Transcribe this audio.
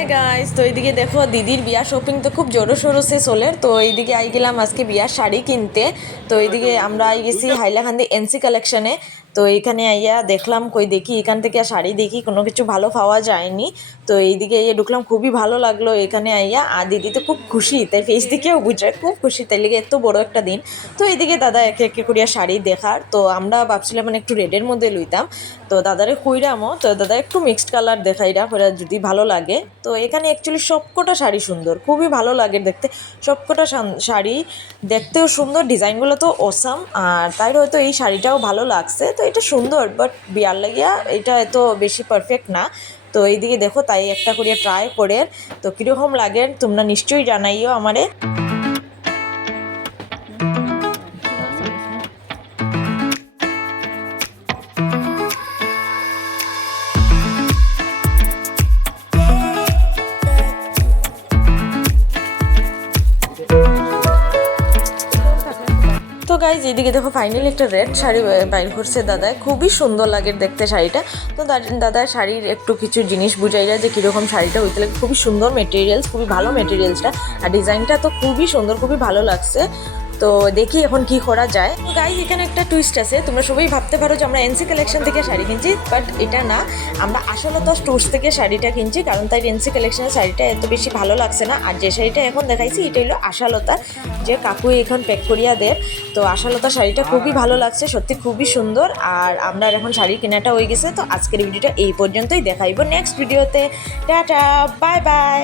Hi guys, তো এইদিকে দেখো দিদির বিয়া শপিং তো খুব জোরো সোরো সে চলের। তো এইদিকে আই গেলাম আজকে বিয়ার শাড়ি কিনতে। তো এইদিকে আমরা আই গেছি হাইলাকান্দি এনসি কালেকশনে। তো এইখানে আইয়া দেখলাম কই দেখি এখান থেকে শাড়ি দেখি কোনো কিছু ভালো পাওয়া যায়নি। তো এইদিকে আইয়া ঢুকলাম, খুবই ভালো লাগলো এখানে আইয়া। আর দিদি তো খুব খুশি, তাই ফেস দিকেও বুঝে খুব খুশি, তাই লেগে এত বড় একটা দিন। তো এইদিকে দাদা একে একে করিয়া শাড়ি দেখার, তো আমরা ভাবছিলাম মানে একটু রেডের মধ্যে লইতাম। তো দাদারে কইরামও, তো দাদা একটু মিক্সড কালার দেখাইরা ওরা যদি ভালো লাগে। তো এখানে অ্যাকচুয়ালি সবকটা শাড়ি সুন্দর, খুবই ভালো লাগে দেখতে। সবকটা শাড়ি দেখতেও সুন্দর, ডিজাইনগুলো তো অসাম। আর তাই হয়তো এই শাড়িটাও ভালো লাগছে। তো এটা সুন্দর, বাট বিয়ার লাগিয়া এটা এত বেশি পারফেক্ট না। তো এইদিকে দেখো তাই একটা করিয়া ট্রাই করে, তো কীরকম লাগে তোমরা নিশ্চয়ই জানাইও আমারে। তো গাইজ এদিকে দেখো ফাইনালি একটা রেড শাড়ি বাইর করছে দাদা, খুবই সুন্দর লাগে দেখতে শাড়িটা। তো দাদা শাড়ির একটু কিছু জিনিস বুঝাইরা যে কীরকম শাড়িটা হইতে লাগে। খুবই সুন্দর মেটেরিয়ালস, খুবই ভালো মেটেরিয়ালসটা। আর ডিজাইনটা তো খুবই সুন্দর, খুবই ভালো লাগছে। তো দেখি এখন কি করা যায়। তো গাইজ এখানে একটা টুইস্ট আছে, তোমরা সবাই ভাবতে পারো যে আমরা এনসি কালেকশন থেকে শাড়ি কিনছি, বাট এটা না, আমরা আশালতা স্টোর্স থেকে শাড়িটা কিনছি। কারণ তাই এনসি কালেকশনের শাড়িটা এত বেশি ভালো লাগছে না। আর যে শাড়িটা এখন দেখাইছি এটা হলো আশালতার, যে কাকু এখন প্যাক করিয়া দেয়। তো আশালতা শাড়িটা খুবই ভালো লাগছে, সত্যি খুবই সুন্দর। আর আমরা এখন শাড়ি কেনাটা হয়ে গেছে। তো আজকের ভিডিওটা এই পর্যন্তই, দেখাইব নেক্সট ভিডিওতে। Tata, bye bye.